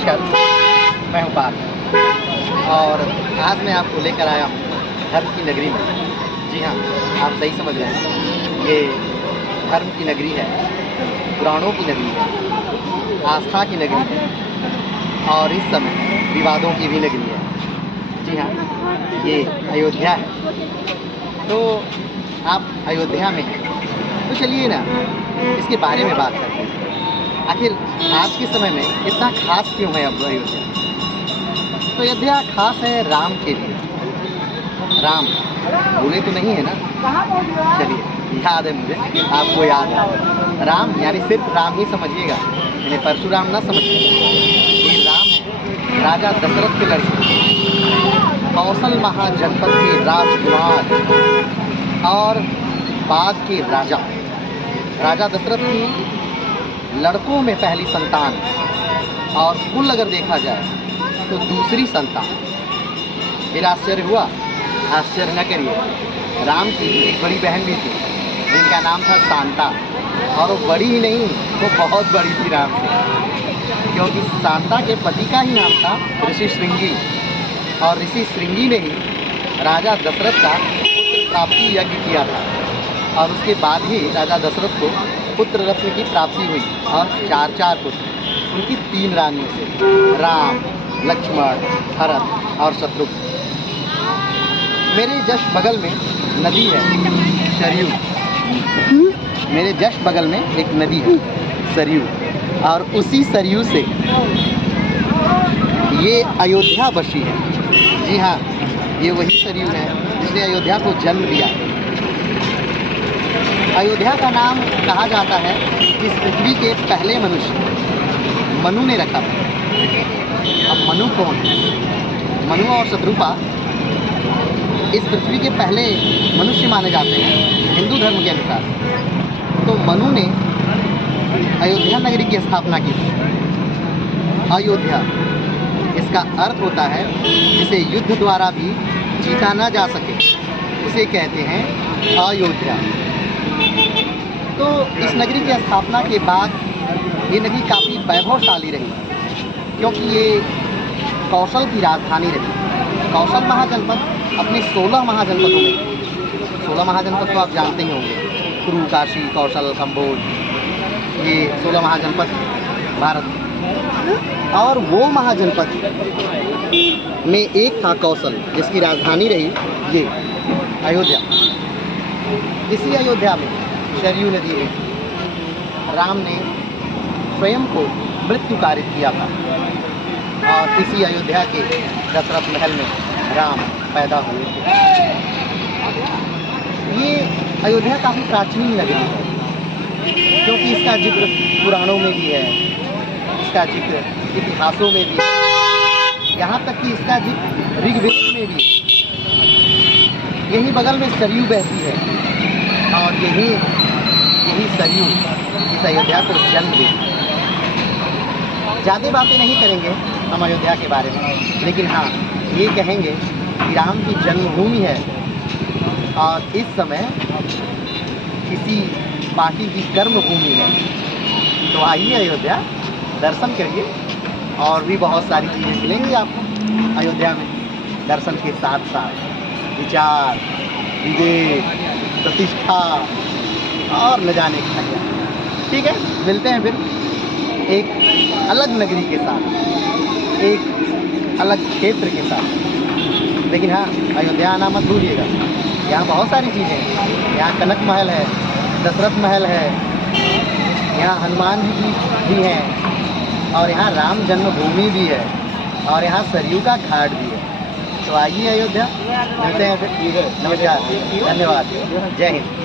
नमस्कार, मैं हूँ पार्थ और आज मैं आपको लेकर आया हूँ धर्म की नगरी में। जी हाँ, आप सही समझ रहे हैं, ये धर्म की नगरी है, पुराणों की नगरी है, आस्था की नगरी है और इस समय विवादों की भी नगरी है। जी हाँ, ये अयोध्या है। तो आप अयोध्या में हैं, तो चलिए ना इसके बारे में बात करते हैं। आखिर आज के समय में इतना खास क्यों है अब अयोध्या? तो अयोध्या खास है राम के लिए। राम भूले तो नहीं है ना? चलिए, याद है मुझे, आपको याद है। राम यानी सिर्फ राम ही समझिएगा, यानी परशुराम ना समझिएगा। ये राम है, राजा दशरथ के लड़के, कौशल महाजनपद के राजकुमार और बाद के राजा दशरथ की लड़कों में पहली संतान और कुल अगर देखा जाए तो दूसरी संतान। फिर आश्चर्य हुआ? आश्चर्य न करिए, राम की एक बड़ी बहन भी थी जिनका नाम था शांता, और वो बड़ी ही नहीं, वो बहुत बड़ी थी राम से, क्योंकि शांता के पति का ही नाम था ऋषि श्रृंगी, और ऋषि श्रृंगी ने ही राजा दशरथ का पुत्र प्राप्ति यज्ञ किया था, और उसके बाद ही राजा दशरथ को पुत्र रत्न की प्राप्ति हुई और चार पुत्र, उनकी 3 रानियों से, राम, लक्ष्मण, भरत और शत्रुघ्न। मेरे जस्ट बगल में नदी है सरयू। मेरे जस्ट बगल में एक नदी है सरयू, और उसी सरयू से ये अयोध्या बसी है। जी हाँ, ये वही सरयू है जिसने अयोध्या को जन्म दिया। अयोध्या का नाम कहा जाता है इस पृथ्वी के पहले मनुष्य मनु ने रखा था। अब मनु कौन है? मनु और शत्रुपा इस पृथ्वी के पहले मनुष्य माने जाते हैं हिंदू धर्म के अनुसार। तो मनु ने अयोध्या नगरी की स्थापना की थी। अयोध्या, इसका अर्थ होता है जिसे युद्ध द्वारा भी जीता ना जा सके, उसे कहते हैं अयोध्या। तो इस नगरी की स्थापना के बाद ये नगरी काफ़ी वैभवशाली रही, क्योंकि ये कौशल की राजधानी रही। कौशल महाजनपद अपने 16 महाजनपदों में, 16 महाजनपद तो आप जानते ही होंगे, कुरु, काशी, कौशल, कंबोज, ये 16 महाजनपद भारत। और वो महाजनपद में एक था कौशल, जिसकी राजधानी रही ये अयोध्या। इसी अयोध्या में सरयू नदी में राम ने स्वयं को मृत्यु कारित किया था, और इसी अयोध्या के दशरथ महल में राम पैदा हुए थे। ये अयोध्या काफ़ी प्राचीन नगरी है, क्योंकक्योंकि इसका जिक्र पुराणों में भी है, इसका जिक्र इतिहासों में भी है, यहाँ तक कि इसका जिक्र ऋग्वेद में भी है। यही बगल में सरयू बहती है, और यही सरयू इस अयोध्या को जन्म देती है। ज़्यादा बातें नहीं करेंगे हम अयोध्या के बारे में, लेकिन हाँ ये कहेंगे कि राम की जन्मभूमि है, और इस समय किसी पार्टी की कर्मभूमि है। तो आइए अयोध्या, दर्शन करिए, और भी बहुत सारी चीज़ें मिलेंगी आपको अयोध्या में। दर्शन के साथ साथ विचार, विवेक, प्रतिष्ठा और न जाने क्या। ठीक है, मिलते हैं फिर एक अलग नगरी के साथ, एक अलग क्षेत्र के साथ। लेकिन हाँ, अयोध्या आना मत भूलिएगा। यहाँ बहुत सारी चीज़ें हैं। यहाँ कनक महल है, दशरथ महल है, यहाँ हनुमान जी भी हैं, और यहाँ राम जन्मभूमि भी है, और यहाँ सरयू का घाट भी है। तो आइए अयोध्या, मिलते हैं फिर। नमस्कार, धन्यवाद, जय हिंद।